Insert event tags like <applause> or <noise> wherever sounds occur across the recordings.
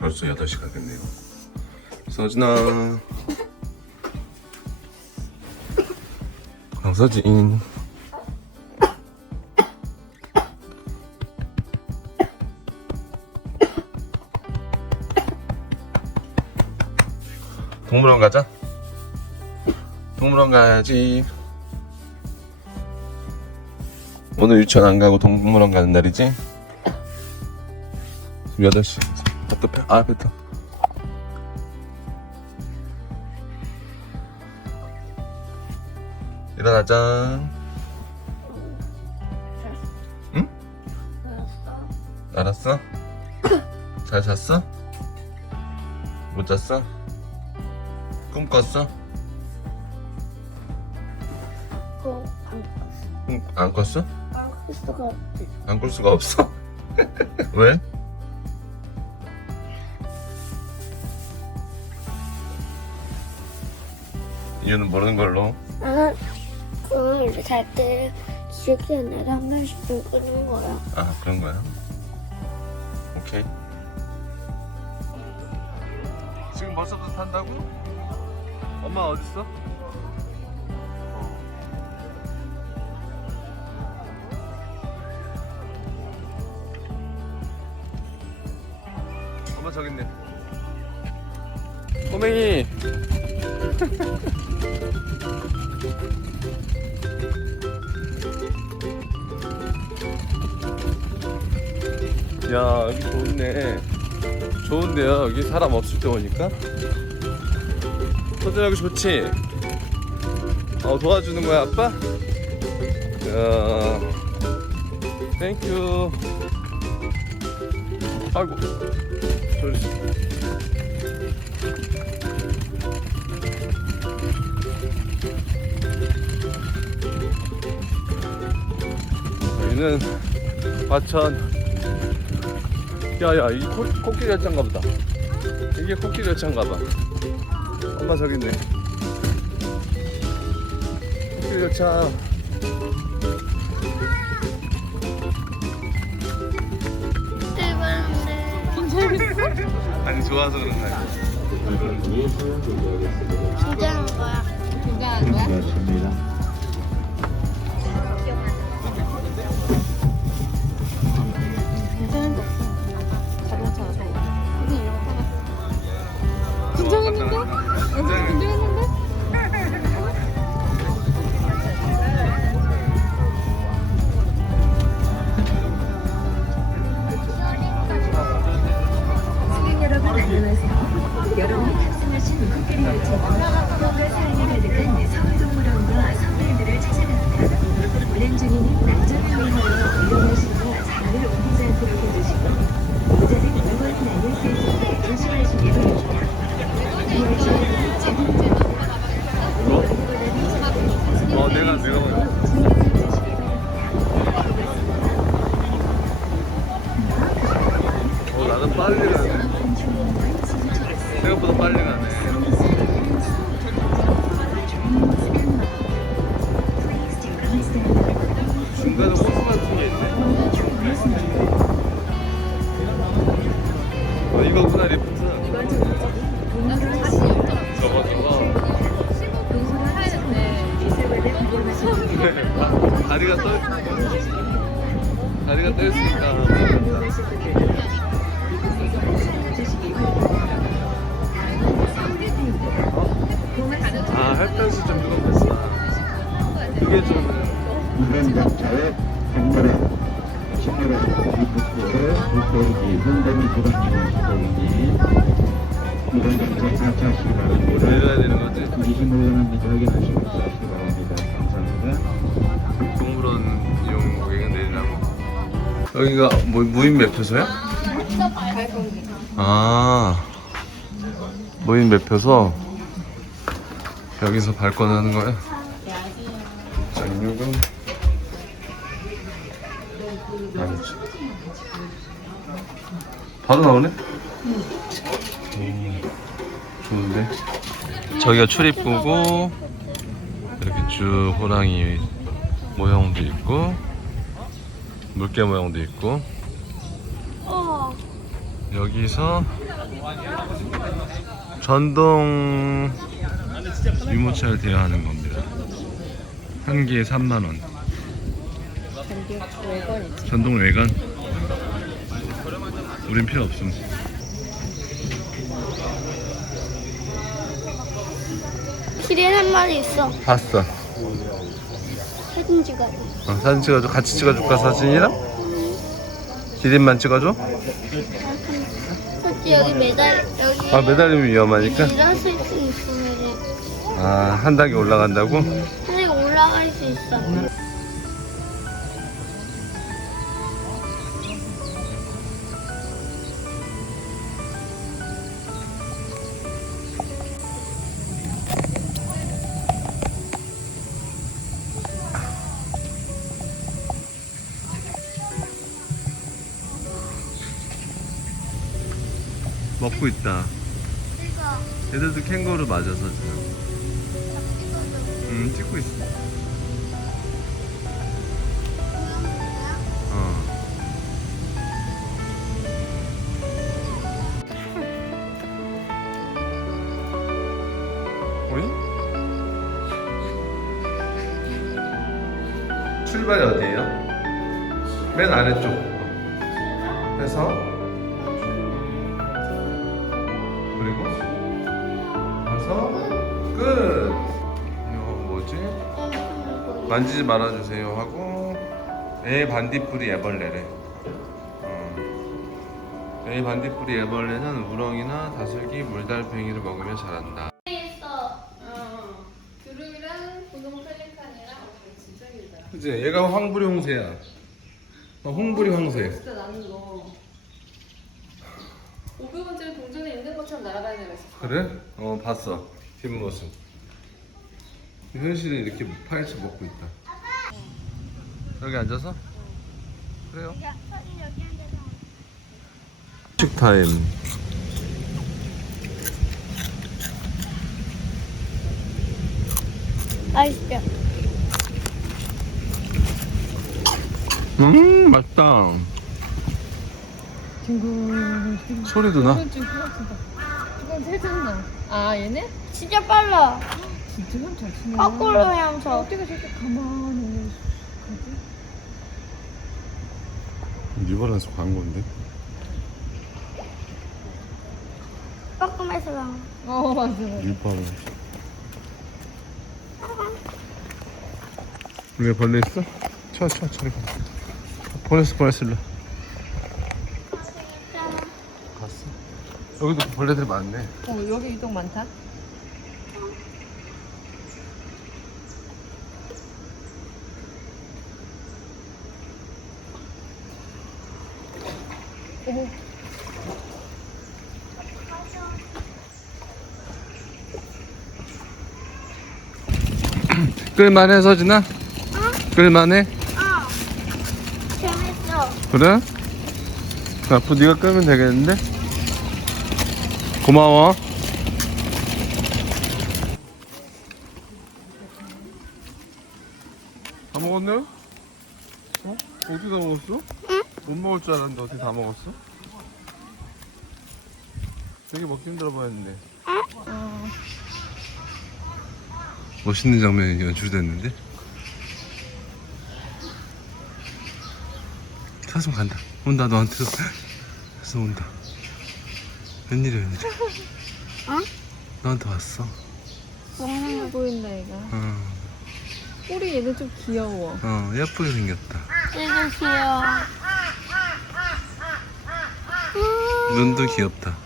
벌써 8시 가겠네요. 서진아. <laughs> 강서진. 동물원 가자. 동물원 가야지. 오늘 유치원 안 가고 동물원 가는 날이지? 지금 8시. 답답해. 아, 뱉어. 일어나자. 응? 알았어? 잘 잤어? 못 잤어? 꿈 꿨어? 어, 꿈안 꿨어? 안 수가 없지. 안 꿀 수가 없어? <laughs> 왜? 이유는 모르는 걸로. 나는 그걸 잘때 기억이 안 나서 한 번씩 좀 끄는 거야. 아 그런 거야? 오케이. 지금 벌써부터 탄다고? 엄마 어딨어? 엄마 저기 있네. 꼬맹이. <laughs> 야 여기 좋네. 좋은데요? 여기 사람 없을 때 오니까? 서준 여기 좋지? 어 도와주는 거야 아빠? 야 땡큐 아이고. 저리 여기는 과천. 야야 이 코, 코끼리 열차인가 보다. 이게 코끼리 열차인가 봐. 엄마 저기 있네. 코끼리 열차. 아니 좋아서 그런 거야. 긴장한 거야. 긴장한 거야? 중간에 호수 같은 게 있네. 어 이거구나 리프트. 저거 저거 다리가 떠 다리가 떠 있으니까. 아 햇볕이 좀 누웠겠어. 이게 좀 운전자의 행렬에 신뢰를 리프트를 불태우기 현대미 부장님 시도이니 운전자 4차 시간을 내려야 되는 거지 25년합니다 확인하시고 하시기 바랍니다. 감사합니다. 동물원 이용 고객은 내리라고 여기가 뭐 무인 매표소야? 아 무인 매표소 여기서 발권을 하는 거야? 장류금 아니지 바로 나오네? 음, 좋은데? 저기가 출입구고 이렇게 쭉 호랑이 모형도 있고 물개 모형도 있고 어, 여기서 전동 유모차를 대여하는 겁니다. 한 개에 3만 원. 전동 외관. 우린 필요 없음. 기린 한 마리 있어. 봤어. 사진 찍어줘. 어, 사진 찍어줘. 같이 찍어줄까 사진이랑? 기린만 찍어줘? 솔직히 여기 매달 여기 아 매달리면 위험하니까. 이런 스위치 있으면 아한 단계 올라간다고? 사실 올라갈 수 있어. 먹고 있다. 얘들도 캥거루 맞아서 지금. 음 찍고 있어. 어. 어이? 출발이 어디예요? 맨 아래쪽. 해서 와서 끝. 이거 뭐지? 만지지 말아주세요 하고 애 반딧불이 애벌레래. 어. 애 반딧불이 애벌레는 우렁이나 다슬기, 물달팽이를 먹으면 자란다. 어. 그치? 얘가 황부리 홍새야. 어, 홍부리 황새. 진짜 나는 거 500원짜리 동전에 있는 것처럼 날아다니는 애가 있어. 그래? 어 봤어 뒷모습. 현실이 이렇게 파헤쳐 먹고 있다. 여기 앉아서? 그래요. 식타임 맛있죠? 음 맛있다. 소리도 나. 이건 좀 크다. 이건 세장 나. 아 얘네? 진짜 빨라. 진짜 잘 치네. 거꾸로 향서. 어떻게 저렇게 가만히 가지? 리버런스 광고인데? 조금해서 나. 어 맞아. 리버런스. 왜 벌레 있어? 쳐, 쳐, 저리 가. 보냈어, 보냈어, 일로. 갔어? 여기도 벌레들 많네. 어 여기 이동 많다. 오. <clears throat> 끌만해, 서진아? 끌만해? 어. 재밌어. 그래? 앞으로 네가 끌면 되겠는데? 고마워. 다 먹었네? 어? 어디 다 먹었어? 응? 못 먹을 줄 알았는데 어떻게 다 먹었어? 되게 먹기 힘들어 보였는데. 멋있는 장면이 연출됐는데? 사슴 간다. 온다 너한테. 사슴 온다. 웬일이야 웬일이야. 어? 너한테 왔어. 먹는 거 보인다 얘가. 어, 꼬리 얘는 좀 귀여워. 어 예쁘게 생겼다. 얘도 귀여워. 눈도 귀엽다.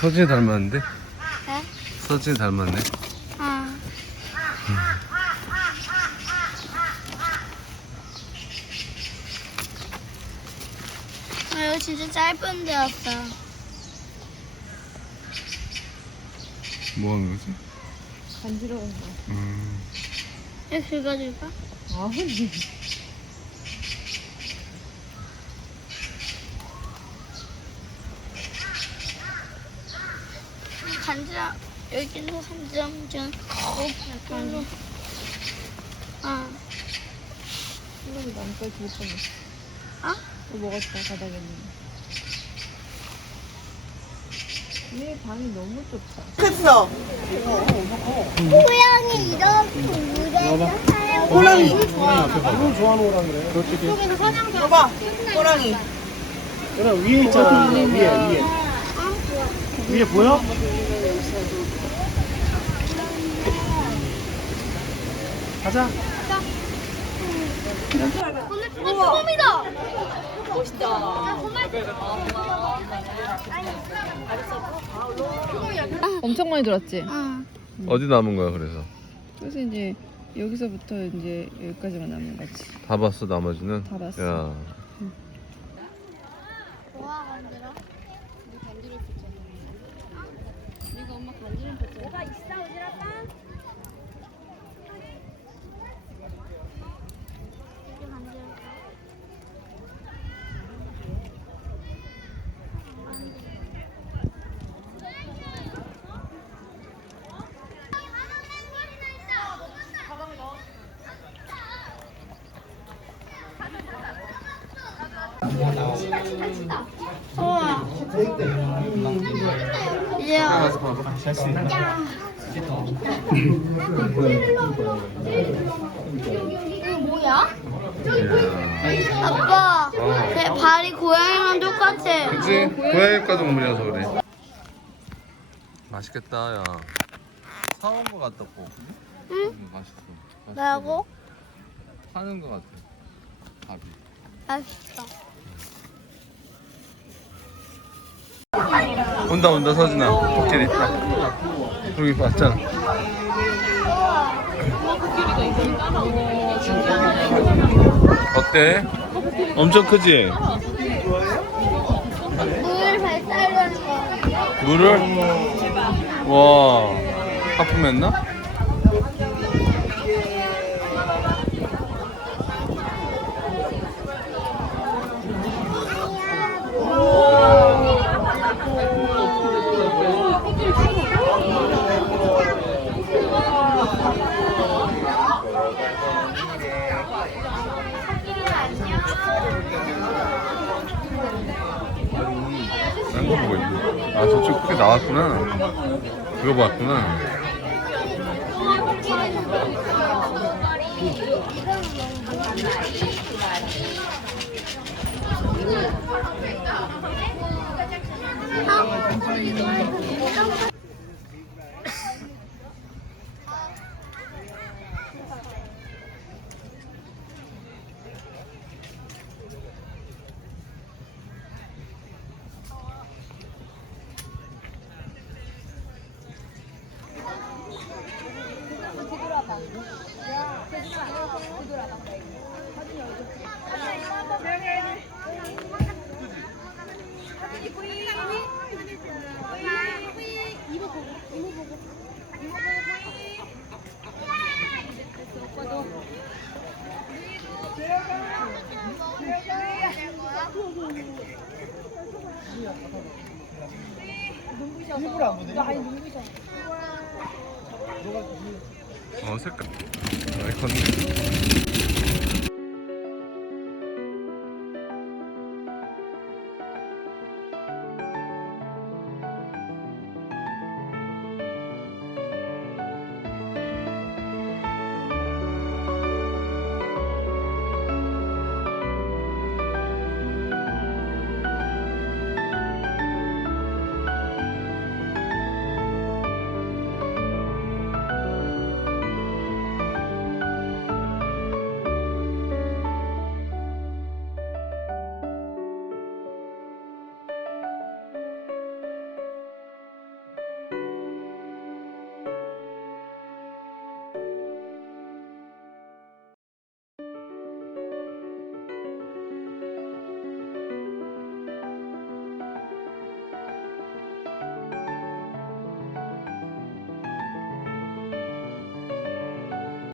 서진이 닮았는데? 네? 서진이 닮았네. 아. 아, 이거 진짜 짧은 데였어. 뭐 하는 거지? 간지러운 거. 음, 이거 긁어줄까? 아 근데. 간지럼, 여기도 간지럼 좀. 어, 약간. 아. 수능이 나뭇가지 죽을 뻔했어. 어? 또 먹었다 바닥에 있는. 얘 방이 너무 좁다. 고양이 이렇게 물에서 살고 호랑이. 너무 좋아하는 호랑이 그래. 그렇지. 봐봐, 호랑이. 그냥 위에 있잖아. 위에, 위에. 위에 보여? 가자. 폼이다. 엄청 많이 들었지? 응. 어디 남은 거야 그래서? 그래서 이제 여기서부터 이제 여기까지만 남는 거지. 다 봤어 나머지는? 다 봤어. 야 뭐가 만들어? 내가 엄마 간지럼 폈잖아. 뭐가 있어, 우지라빠? 이렇게 만들까? 우와. 이제야. 이거 뭐야? 아빠, 내 발이 고양이랑 똑같아. 그치? 고양이과 동물이라서 그래 맛있겠다 야 사온 거 같다 고 응? 맛있어 맛있어. 나하고 파는 거 같아 밥이 맛있어. 온다 온다 서진아 코끼리 딱 여기 봤잖아 어때? 엄청 크지? 물 발사하는 거. 물을? 와 하품했나? 나왔구나 보내. 어 색깔. 아이콘